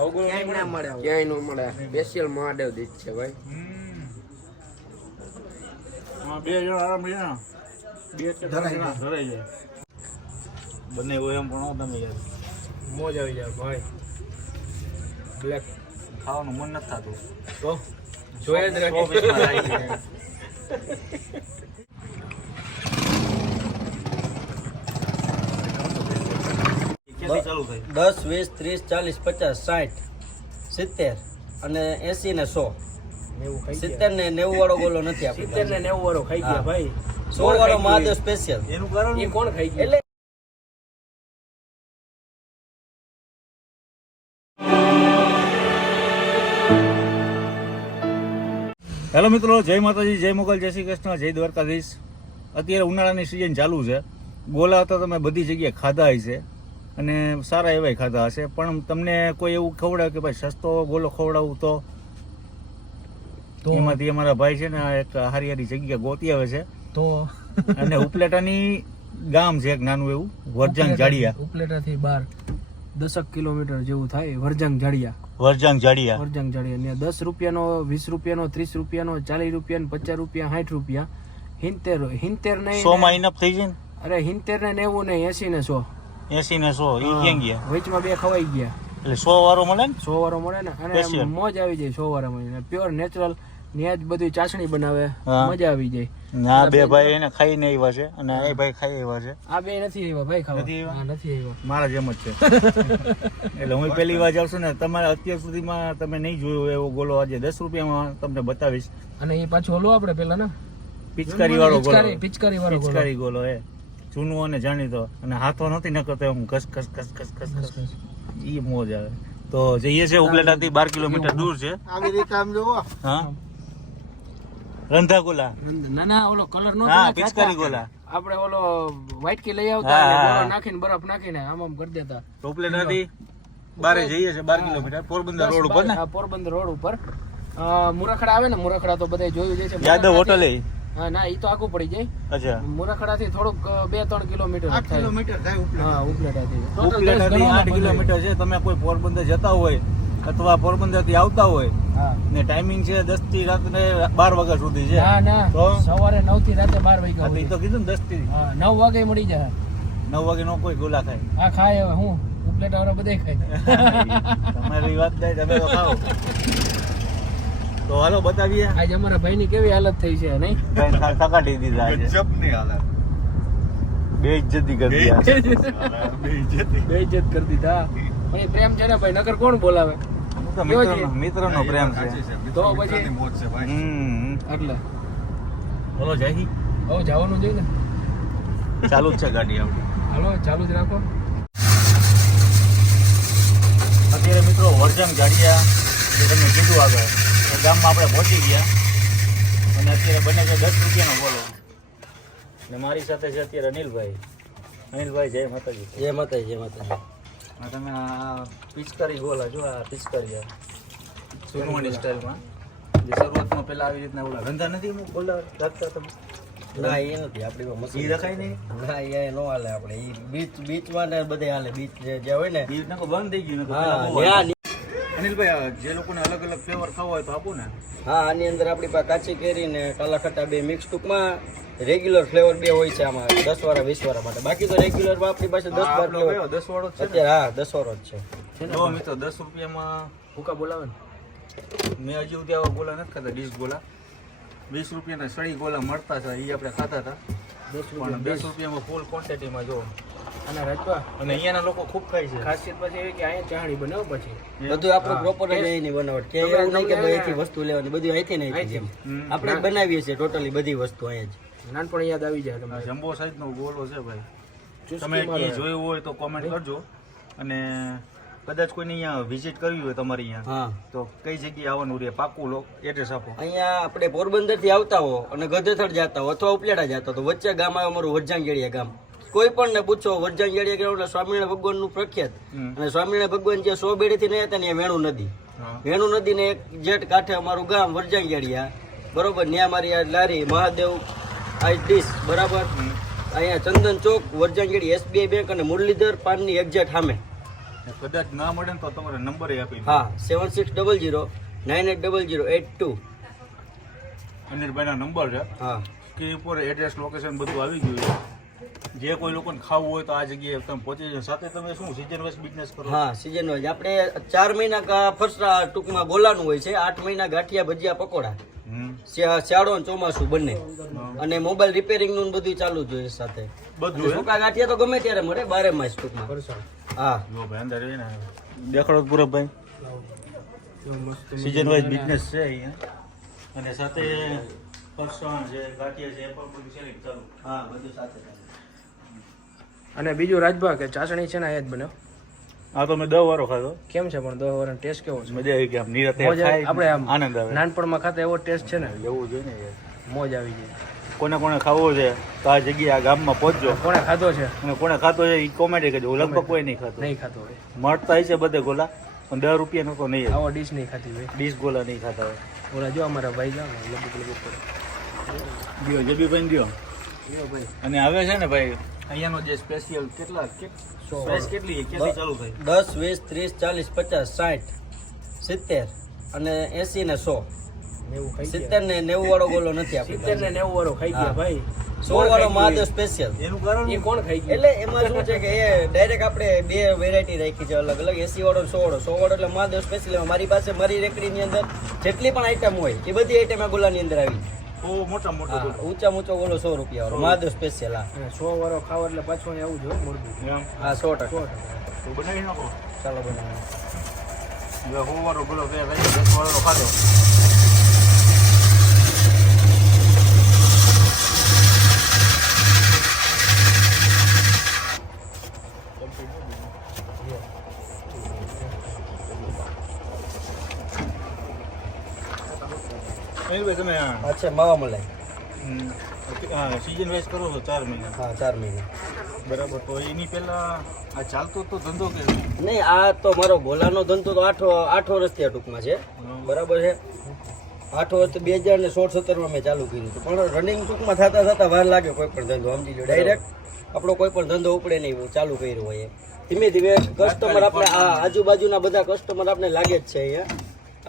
ક્યાંય ન મળે સ્પેશિયલ મહાદેવ દીધ છે ભાઈ. બે જણા આરામ રહ્યા ધરાઈ જાય બંને હોય એમ પણ તમે યાર મોજ આવી જાય ભાઈ. બ્લેક ખાવાનું મન નથી થતું તો જોઈ જ રાખી. ચાલુ થાય 10, 20, 30, 40, 50, 60, 70 અને 80 ને 100. 70 ને 90 વાળો ગોલો નથી આપણે. 70 ને 90 વાળો ખાઈ ગયા ભાઈ. 100 વાળો મહાદેવ સ્પેશિયલ. એનું કારણ એ કોણ ખાઈ ગયા? એટલે હેલો મિત્રો, જય માતાજી, જય મોગલ, જય શ્રી કૃષ્ણ, જય દ્વારકાધીશ. અત્યારે ઉનાળાની સિઝન ચાલુ છે. ગોલા તો તમે બધી જગ્યાએ ખાધા હશે અને સારા એવાય ખાધા હશે, પણ તમને કોઈ એવું ખવડાવે કે ભાઈ સસ્તો ગોલો ખવડાવું તો એમાંથી અમારા ભાઈ છે ને એક હારી હારી જગ્યા ગોતી આવે છે. તો અને ઉપલેટાની ગામ છે એક નાનું એવું, વરજાંગ જાડિયા. ઉપલેટાથી 10 કિલોમીટર જેવું થાય. વરજાંગ જાડિયા વરજાંગ જાડિયા ને 10 રૂપિયાનો, 20 રૂપિયાનો, 30 રૂપિયાનો, 40 રૂપિયા, 50 રૂપિયા, 60 રૂપિયા, 70 ને 100 માં ઇનફ થઈ જાય ને. અરે 70 ને 90 ને 80 ને 100. 80 ને 100 ઈ ક્યાં ગયા? વચમાં બે ખવાઈ ગયા એટલે 100 વાળો મળે ને. 100 વાળો મળે ને. અને મોજ આવી જાય 100 વાળામાં. પ્યોર નેચરલ ન્યા જ બધું ચાસણી બનાવે, મજા આવી જાય. આ બે ભાઈ એને ખાઈને આવ્યા છે અને એ ભાઈ ખાઈ આવ્યા છે. આ બે નથી આવ્યા ભાઈ ખાવા. નથી આવ્યા. મારા જેમ જ છે. એટલે હું પહેલી વાર જાઉં છું ને, તમારે અત્યાર સુધીમાં તમે નહીં જોયો એવો ગોલો આજે 10 રૂપિયામાં તમને બતાવીશ. અને એ પાછો ઓલો આપણે પેલા ને પિચકારી વાળો ગોલો. પિચકારી ગોલો એ જૂનો અને જાણીતો, અને હાથો નથી નકરતો હું ઘસ ઘસ ઘસ ઘસ ઘસ ઘસ ઈ મોજ આવે. તો જઈએ છે ઉપલેટાથી 12 કિલોમીટર દૂર છે. આવી રીતે આમ જોવો. હા, રંધા ગોલા. ના ઓલો કલર નો. હા, પિચકારી ગોલા. આપણે ઓલો વ્હાઈટ કી લઈ આવતા અને ગોળો નાખીને બરફ નાખીને આમ કરી દેતા. ઉપલેટાથી બારે જઈએ છે 12 કિલોમીટર, પોરબંદર રોડ ઉપર ને. પોરબંદર રોડ ઉપર મુરખડા આવે ને, મુરખડા તો બધા જોયું છે. યાદવ હોટલ એ. હા ના, ઈ તો આગું પડી જાય. અચ્છા, મુરખડા થી થોડુંક 2-3 કિલોમીટર 8 કિલોમીટર થાય ઉપલેટા. હા, ઉપલેટાથી 8 કિલોમીટર છે. તમે કોઈ પોરબંદર જતા હોય અથવા પોરબંદર થી આવતા હોય હા ને ટાઈમિંગ છે 10 થી રાત્રે 12 વાગ્યા સુધી છે. ના ના, તો સવારે 9 થી રાતે 12 વાગ્યા હા, તો ઈ તો કીધું ને 10 થી. હા, 9 વાગે મળી જાય. 9 વાગે નો કોઈ ગોલા ખાય. હા ખાય. હવે હું ઉપલેટા વાળા બધે ખાય. તમારી વાત થાય, તમે તો ખાઓ. તો હાલો બતાવીએ. આજે અમારા ભાઈની કેવી હાલત થઈ છે નહીં? થકાટી દીધા આજે. ગજબની હાલત. બેઇજ્જતી કરી દીધા. બેઇજ્જત કરી દીધા. પણ એ પ્રેમ છે ને ભાઈ, નકર કોણ બોલાવે? તો મિત્રનો પ્રેમ છે. તો પછી મોજ છે ભાઈ. એટલે બોલો જયહી. હવે જવાનું જોઈએ ને. ચાલુ જ છે ગાડી આપણી. હાલો ચાલુ જ રાખો. અત્યારે મિત્રો વરજાંગ જાડિયા જે તમને કીધું આગળ, એ ગામમાં આપણે પહોંચી ગયા અને અત્યારે બને છે 10 રૂપિયાનો ગોલો. ને મારી સાથે છે અત્યારે અનિલભાઈ. અનિલભાઈ જય માતાજી. જય માતાજી, જય માતાજી. તમે આ પિચકારી ગોલા જો, આ પિચકારી સુરમણી સ્ટાઇલમાં જે શરૂઆતમાં પહેલા આવી રીતના ઓલા રંધા નથી અમુક ગોલા રાખતા તમે? ના એ નથી આપણી પાસે મશીન. ઈ રખાય નહીં. ના એ નો હાલે. આપણે ઈ બીચમાં ને બધે હાલે. બીચ જે હોય ને ઈ નકો બંધ થઈ ગયું. હા અનિલભાઈ, જે લોકોને અલગ અલગ ફ્લેવર ખાવા હોય તો આપો ને. હા, આની અંદર આપણી પાસે કાચી કેરી ને કાલા ખટ્ટા બે મિક્સ. ટૂંકમાં રેગ્યુલર ફ્લેવર બે હોય છે આમાં, 10 વાળા 20 વાળા માટે. બાકી તો રેગ્યુલર આપણી પાસે 10-12 ફ્લેવર. 10 વાળો છે અત્યારે હા 10 વાળો જ છે. જો મિત્રો 10 રૂપિયામાં ભૂકા બોલાવે ને. મેં હજી સુધી આવા ગોલા નથી ખાતા. ડીશ ગોલા 20 રૂપિયાના સળી ગોલા મળતા છે, એ આપણે ખાતા હતા. 10 પણ 10 રૂપિયામાં ફૂલ ક્વોન્ટિટીમાં જો. અને રાજપા અને અહીંયાના લોકો ખૂબ ખાય છે. ખાસિયત પછી એવી કે અહીંયા ચાહણી બનાવો પછી બધું આપણું પ્રોપર અહીંની બનાવટ કે એવું નહીં કે ભાઈ અહીંથી વસ્તુ લેવાની, બધું અહીંથી નહીં જેમ આપણે જ બનાવીએ છીએ ટોટલી બધી વસ્તુ અહીંયા જ. નાનપણ યાદ આવી જાય તમને. જમ્બો સાઈઝનો ગોલો છે ભાઈ. તમે ક્યાંય જોયું હોય તો કોમેન્ટ કરજો. અને કદાચ કોઈને અહીંયા વિઝિટ કરવી હોય તમારી અહીંયા, હા, તો કઈ જગ્યાએ આવવાનું રહે પાકું એડ્રેસ આપો. અહીંયા આપણે પોરબંદર થી આવતા હો અને ગધેથડ જતા હો અથવા ઉપલેટા જતા તો વચ્ચે ગામ આવે અમારું વરજાંગેડિયા ગામ. કોઈ પણ ને પૂછો વરજાંગેડિયા ગામ એટલે સ્વામિનારાયણ ભગવાનનું પ્રખ્યાત. અને સ્વામિનારાયણ ભગવાન જે 100 બેડીથી નહીં હતા ને એ વેણુ નદી. વેણુ નદી ને એક જેટ કાંઠે અમારું ગામ વરજાંગેડિયા. બરોબર, ત્યાં મારી આ લારી મહાદેવ આ ડીશ બરાબર. અહીંયા ચંદન ચોક વરજાંગેડી SBI બેંક અને મુરલીધર પાનની એક્ઝેક્ટ સામે કદાચ ના મળે ને તો તમારે નંબર આપી દો. હા 7600980082. અનિલભાઈનો નંબર છે હા સ્ક્રીન ઉપર એડ્રેસ લોકેશન બધું આવી ગયું છે. જે કોઈ લોકોને ખાવું હોય તો આ જગ્યાએ તમે પહોંચી જાઓ. સાથે તમે શું સીઝન વાઇઝ બિઝનેસ કરો? હા સિઝન વાઇઝ આપણે 4 મહિના ફર્સ્ટ ટૂંકમાં ગોલાનું હોય છે, 8 મહિના ગાંઠિયા ભજીયા પકોડા, હમ. શિયાળો અને ચોમાસું બંને, અને મોબાઈલ રિપેરિંગ નું બધું ચાલુ જ હોય સાથે. બધું એમ? સૂકા ગાંઠિયા તો ગમે ત્યારે મળે 12 માસ ટૂંકમાં. હા જો ભાઈ અંદર રહીને દેખાડો પૂરો ભાઈ. સીઝન વાઇઝ બિઝનેસ છે અહીંયા, અને સાથે ફરસાણ છે, ગાંઠિયા છે, એ પણ બધું સેલિંગ ચાલુ. હા બધું સાથે ચાલે. અને બીજું રાજભા કે ચાસણી છે ને આ જ બને આ તો મેં 10 વારો ખાધો. કેમ છે પણ 10 વાળાનો ટેસ્ટ કેવો છે? મજા આવી ગઈ. આમ નિરાતે મોજ ખાઈ આપણે આમ આનંદ આવે. નાનપણમાં ખાતા એવો ટેસ્ટ છે ને, એવું જોઈએ ને યાર. મોજ આવી જાય. કોને કોને ખાવો છે તો આ જગ્યાએ આ ગામમાં પહોંચજો. કોણે ખાધો છે? અને કોને ખાતો છે એ કોમેન્ટ કરજો. લગભગ કોઈ નહીં ખાતો. નહીં ખાતો હોય મળતા હોય છે બધે ગોલા, પણ 10 રૂપિયાનો તો નહીં. આવો ડીશ નહીં ખાતી ભાઈ. ડીશ ગોલા નહીં ખાતા હોય. ઓલા જો અમારા ભાઈ જાવ ને લબુક લબુક કરે. દિયો જબીભાઈ દિયો. જો ભાઈ અને હવે છે ને ભાઈ અહીંયાનો જે સ્પેશિયલ કેટલા પ્રાઇસ કેટલી ક્યાંથી ચાલુ થાય? 10 20 30 40 50 60 70 અને 80 ને 100. 70 ને 90 વાળો ગોલો નથી આપણે. 70 ને 90 વાળો ખાઈ ગયા ભાઈ. 100 વાળો મહાદેવ સ્પેશિયલ. એનું કારણ એ કોણ ખાઈ ગયું? એટલે એમાં શું છે કે એ ડાયરેક્ટ આપણે બે વેરાયટી રાખી છે અલગ અલગ, 80 વાળો 100 વાળો. 100 વાળો એટલે મહાદેવ સ્પેશિયલ. મારી પાસે મારી રેકડીની અંદર જેટલી પણ આઈટમ હોય એ બધી આઈટમ આ ગોલાની અંદર આવી છે. બહુ મોટા મોટો હા ઊંચા ઊંચો ગોલો 100 રૂપિયા વાળો મહાદેવ સ્પેશિયલ. હા અને 100 વાળો ખાવ એટલે પાછું અહીં આવું જોઈએ મોરબી. એમ હા 100%. તો બનાવી નાખો. ચાલો બનાવો. હવે હોવારો બોલો બે ભાઈ 10 વાળો ખાધો. ભાઈ તમે અચ્છા માવા મલાઈ. સીઝન વાઇઝ કરો છો 4 મહિના હા 4 મહિના. બરાબર. તો એની પહેલા આ ચાલતો તો ધંધો કે નહીં આ તો મારો ગોલાનો ધંધો તો 8 વર્ષથી આ ટૂંકમાં છે. બરાબર છે. 8 વર્ષ 2016-17 મેં ચાલુ કર્યું હતું, પણ રનિંગ ટૂંકમાં થતા વાર લાગે કોઈ પણ ધંધો. સમજી લો ડાયરેક્ટ આપણો કોઈ પણ ધંધો ઉપડે નહીં ચાલુ કર્યો હોય એ. ધીમે ધીમે કસ્ટમર આપણે આ આજુબાજુના બધા કસ્ટમર આપણે લાગે જ છે અહીંયા.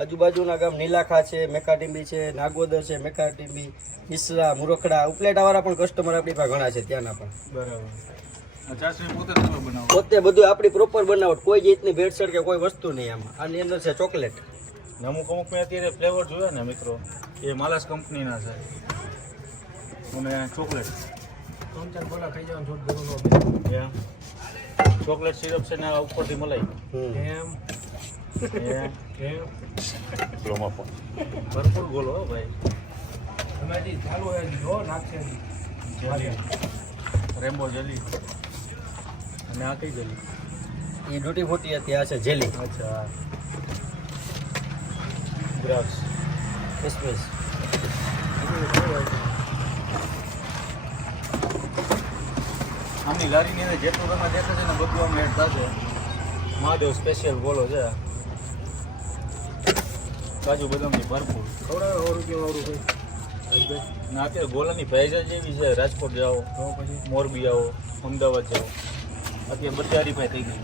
આજુબાજુના ગામ નીલાખા છે, મેકાટીંબી છે, નાગોદર છે, મેકાટીંબી, ઈસરા, મુરખડા, ઉપલેટાવાળા પણ કસ્ટમર આપણી પાસે ઘણા છે ત્યાંના પણ. બરાબર. આ ચાસણી પોતે તમે બનાવો? પોતે બધું આપણી પ્રોપર બનાવટ, કોઈ જાતની ભેળસેળ કે કોઈ વસ્તુ નહીં આમાં. આની અંદર છે ચોકલેટ. અમુક મેં અત્યારે ફ્લેવર જોયા ને મિત્રો, એ માલાસ કંપનીના છે. અને ચોકલેટ 3-4 ગોલા ખાઈ જવાનું છોડ દરું નો એમ ચોકલેટ સિરપ છે ને આ ઉપરથી મલાઈ એમ ભરપૂર ગોલો હો ભાઈ. એમાંથી ચાલુ હે જો નાખશે જેલી રેમ્બો જેલી. અને આ કઈ જેલી? એ ડૂટી ફૂટી હતી, આ છે જેલી. અચ્છા દ્રાક્ષ કિસમિસ. આમની લારીની અંદર જેટલું તમે દેખે છે ને બધું આમ એડ થશે. મહાદેવ સ્પેશિયલ ગોલો છે. કાજુ બદામની ભરપૂર. ખવડાવે 100 રૂપિયા વાળું કોઈ ના અત્યારે ગોલાની પ્રાઇસ જ એવી છે. રાજકોટ જાઓ, તો પછી મોરબી આવો, અમદાવાદ જાઓ, અત્યારે બધા હરીફાઈ થઈ ગઈ.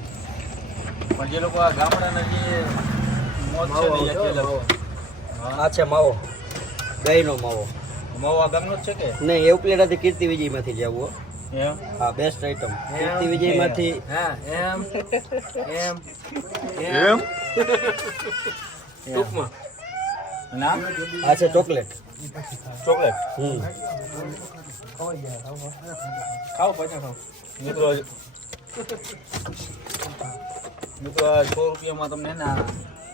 પણ જે લોકો આ ગામડાના જે મોજ છે ને એ અત્યારે આ છે માવો, ગાયનો માવો. માવો આ ગામનો જ છે કે નહીં એ ઉપલેટાથી કીર્તિ વિજયમાંથી જ આવું. એમ? હા બેસ્ટ આઈટમ કીર્તિ વિજયમાંથી. હા એમ એમ એમ ટૂંકમાં અને આ આ છે ચોકલેટ. ચોકલેટ. ખવાઈ જાય ખાઓ પાછા ખાઓ. મિત્રો આ 100 રૂપિયામાં તમને ને આ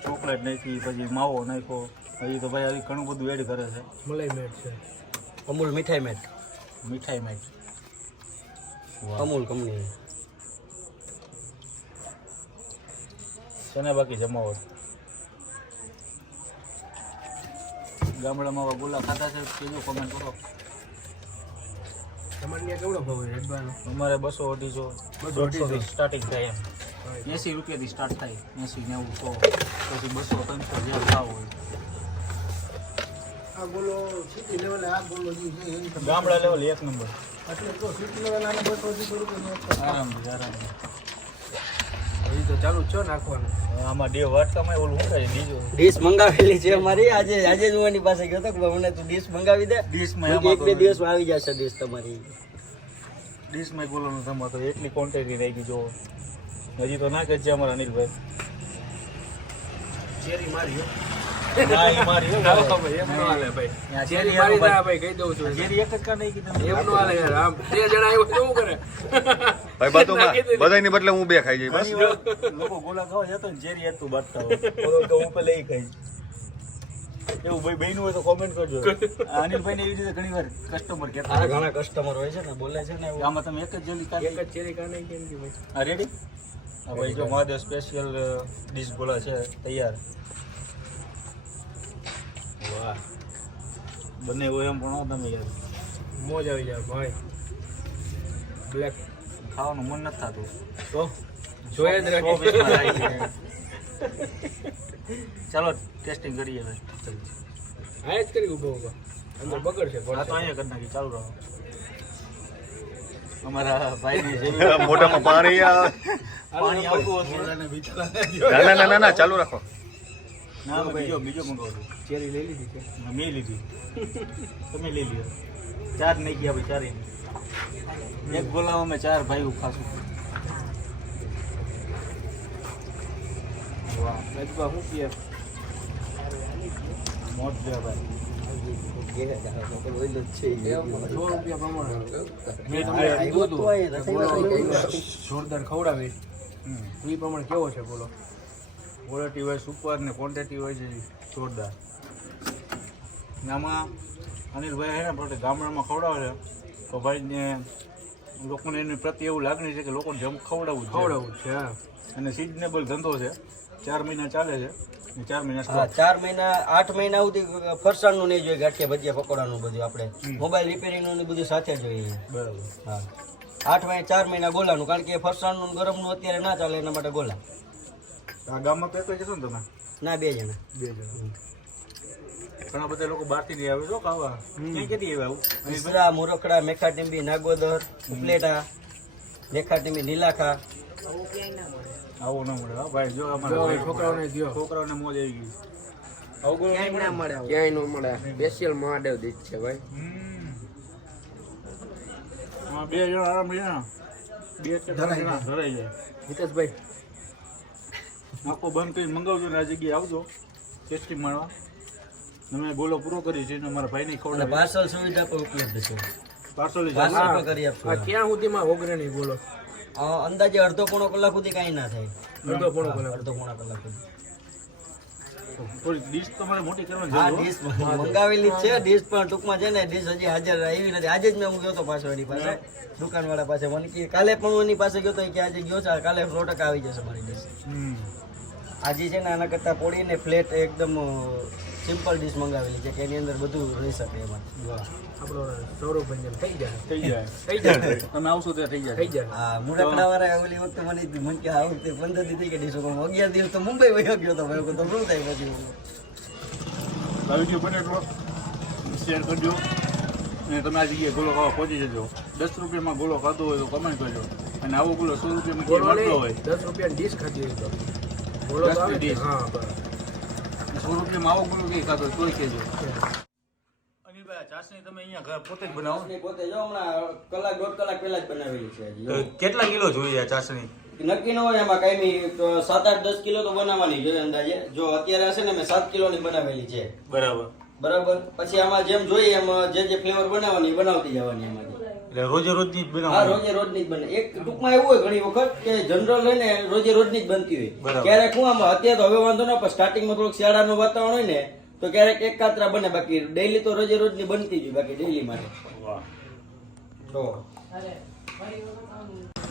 ચોકલેટ નાખી, પછી માવો નાખ્યો, પછી તો ભાઈ આવી ઘણું બધું એડ કરે છે. મલાઈ મેટ છે, અમૂલ મીઠાઈ મેટ, મીઠાઈ મેટ. અમૂલ કંપની. શેને બાકી જમાવટ? ગામડામાં ગોલા ખાતા છે કેજો કોમેન્ટ કરો. તમારે ત્યાં કેવડો ભાવ હોય રેડબાનો? અમારે 200-250 250 સ્ટાર્ટિંગ થાય એમ. 80 રૂપિયાથી સ્ટાર્ટ થાય, 80 90 100 પછી 200-300 જે ભાવ હોય. આ બોલો સિટી લેવલે આ બોલો જે છે એની તો ગામડા લેવલ 1 નંબર. એટલે તો સિટી લેવલ આને 200 રૂપિયા આરામથી આરામથી. એ હજી તો ચાલુ છો નાખવાનું. આમાં બે વાટકામાં ઓલું શું થાય બીજું ડીશ મંગાવેલી છે અમારી. આજે જ હું એની પાસે ગયો હતો કે મને તું ડીશ મંગાવી દે. ડીશમાં એક બે દિવસમાં આવી જશે ડીશ તમારી. ડીશમાં બોલવાનું તમારે તો એટલી ક્વોન્ટિટી રહી ગઈ જો હજી તો નાખે જ છે અમારા અનિલભાઈ. ચેરી મારી હો. ના એ મારી હો ના, ભાઈ. એમ નો હાલે ભાઈ. ત્યાં ચેરી ચેરી મારી આનો ના ભાઈ, કહી દઉં છું. જેરી એક જ કા નહીં કીધું એમ નો હાલે યાર. આમ 2 જણા આવ્યો તો શું કરે? ભાઈ બાતુમાં બધાની બદલે હું 2 ખાઈ જઈ બસ. ઘણી વાર લોકો ગોલા ખાવા જતો ને જેરી હતું બાટતા હોય તો હું પેલા એ ખાઈ એવું ભાઈ બહેનું હોય તો કોમેન્ટ કરજો. અનિલભાઈ ને એવી રીતે ઘણી વાર કસ્ટમર કહેતા આ હોય. ઘણા કસ્ટમર હોય છે ને, બોલે છે ને એવું. આમાં તમે એક જ જેલી એક કાઢી જ ચેરી કા નહીં કેમ કે ભાઈ. આ રેડી હા ભાઈ જો મહાદેવ સ્પેશિયલ ડીશ ગોલા છે તૈયાર. વાહ બંને હોય એમ પણ હો તમે યાર મોજ આવી જાય ભાઈ. બ્લેક ખાવાનું મન નથી થતું તો જોયા જ સો રાખે. પીસમાં આવી છે. ચાલો ટેસ્ટિંગ કરીએ હવે આ જ કરી ઉભો ઉભો. અંદર બગડશે આ તો અહીંયા કરી નાખી ચાલુ રહો અમારા ભાઈની જેવી મોઢામાં પાણી આવે. પાણી આવતું હતું ના ના ના ના ચાલુ રાખો. ના અમે બીજો મંગાવું ચેરી લઈ લીધી છે. મેં લીધી તમે લઈ લ્યો 4 નહીં ગયા ભાઈ 4 એક ગોલામાં અમે 4 ભાઈઓ ખાશું. વાહ રાજભા શું કહે? મોજ છે ભાઈ. કે ઓઈલ જ છે ઈ. 100 રૂપિયા પ્રમાણે મેં આ તમને કીધું તો આ હતું રસાયણ બોલો, વાળી જોરદાર ખવડાવી એ પ્રમાણે કેવો છે બોલો? ક્વોલિટી હોય સુપર ને ક્વોન્ટિટી હોય છે જોરદાર. ને આમાં અનિલભાઈ છે ને પોતે ગામડામાં ખવડાવે છે તો ભાઈને લોકોને એની પ્રત્યે એવું લાગણી છે કે લોકોને જમ ખવડાવવું જ છે. ખવડાવું છે હા. અને સિઝનેબલ ધંધો છે 4 મહિના ચાલે છે ને 4 મહિના હા, stop. 4 મહિના 8 મહિના સુધી ફરસાણનું નહીં જોઈએ, ગાંઠિયા ભજીયા પકોડાનું બધું આપણે મોબાઈલ રિપેરિંગનું ને બધું સાથે જોઈએ. બરાબર હા 8 મહિના 4 મહિના ગોલાનું, કારણ કે ફરસાણનું ને ગરમનું અત્યારે ના ચાલે એના માટે ગોલા. આ ગામમાં તો એક જ છો ને તમે ના 2 જણા. 2 જણા. ઘણા બધા લોકો બહારથી નહીં આવે છો ખાવા ક્યાં કેતી આવે આવું ઈસરા, મુરખડા, મેખા ટીંબી, નાગોદર, ઉપલેટા, મેખા ટીંબી, નીલાખા. આવું ના મળે હા ભાઈ જો જો અમારા હવે છોકરાઓને દ્યો. છોકરાઓને મોજ આવી ગઈ. આવું બોલો ક્યાંય ન મળે. સ્પેશિયલ મહાદેવ દીઠ છે ભાઈ. હા 2 જણા આરામ રહ્યા 2 કે 3 જણા ધરાઈ જાય. હિતેશભાઈ આખો બંધ કરીને મંગાવજો ને આ જગ્યાએ આવજો ટેસ્ટિંગ માણવા. અમે બોલો પૂરો કરી છે ને અમારા ભાઈને અને ખવડાવી પાર્સલ સુવિધા પણ ઉપલબ્ધ છે. પાર્સલ પાર્સલ હા. પણ કરી આપશું. આ ક્યાં સુધીમાં ઓગરે નહીં બોલો? અંદાજે અડધો પોણો કલાક સુધી કાંઈ ના થાય. અડધો પોણો કલાક. અડધો પોણા કલાક સુધી. થોડી ડીશ તમારે મોટી કરવાની હા જરૂર ડીશ મંગાવેલી જ છે. ડીશ પણ ટૂંકમાં છે ને, ડીશ હજી હાજર આવી નથી. આજે જ મેં ગયો તો પાછો એની પાસે, દુકાનવાળા પાસે. મને કે કાલે પણ હું એની પાસે ગયો તો કે આજે ગયો છે, કાલે 100% આવી જશે મારી ડીશ. આજે છે ને આના કરતાં પોળી ને ફ્લેટ એકદમ સિમ્પલ ડીશ મંગાવેલી છે કે એની અંદર બધું રહી શકે એમાં. આપણો સૌરભભાઈ થઈ જાય. થઈ જાય થઈ જાય. તમે આવશો ત્યાં થઈ જાય થઈ જાય. હા મુરખડા વાળા ઓલી વખતે મને કે આ વખતે 15 દી થઈ કે ડીશો 11 દિવસ તો મુંબઈ વયો ગયો તો ભાઈ, તો શું થાય પછી? આ વિડીયો બને એટલો શેર કરજો અને તમે આ જગ્યાએ ગોલો ખાવા પહોંચી જજો. 10 રૂપિયામાં ગોલો ખાધો હોય તો કમેન્ટ કરજો. અને આવો ગોલો 100 રૂપિયામાં બોલો મળતો હોય નહીં, 10 રૂપિયાની ડીશ ખાધી હોય તો બોલો તો 10 આવે ની છે. dish. હા બરાબર. 100 રૂપિયામાં આવો ગોલો કઈ ખાધો હોય તોય કહેજો. અનિલભાઈ ચાસણી તમે અહીંયા ઘર પોતે જ બનાવો પોતે જો હમણાં કલાક 1.5 કલાક પહેલા જ બનાવેલી છે હજી. તો કેટલા કિલો જોઈએ આ ચાસણી? નક્કી ન હોય એમાં કાંઈ 7-8-10 કિલો તો બનાવવાની જોઈએ અંદાજે. જો અત્યારે હશે ને મેં 7 કિલોની બનાવેલી છે. બરાબર બરાબર. પછી આમાં જેમ જોઈએ એમ જે ફ્લેવર બનાવવાની એ બનાવતી જવાની એમાંથી. એટલે રોજે રોજની જ હા બનાવો. રોજે રોજની જ બને. એક ટૂંકમાં એવું હોય ઘણી વખત કે જનરલ હોય ને રોજે રોજની જ બનતી હોય. બરાબર. ક્યારેક હું આમાં અત્યારે તો હવે વાંધો ના, પણ સ્ટાર્ટિંગમાં થોડુંક શિયાળાનું વાતાવરણ હોય ને તો ક્યારેક એક કાતરા બને, બાકી ડેઈલી તો રોજે રોજની બનતી જ હોય, બાકી ડેઈલી માટે. વાહ. તો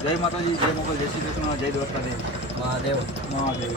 જય માતાજી, જય મોગલ, જય શ્રી કૃષ્ણ, જય દ્વારકાધીશ. મહાદેવ. મહાદેવ.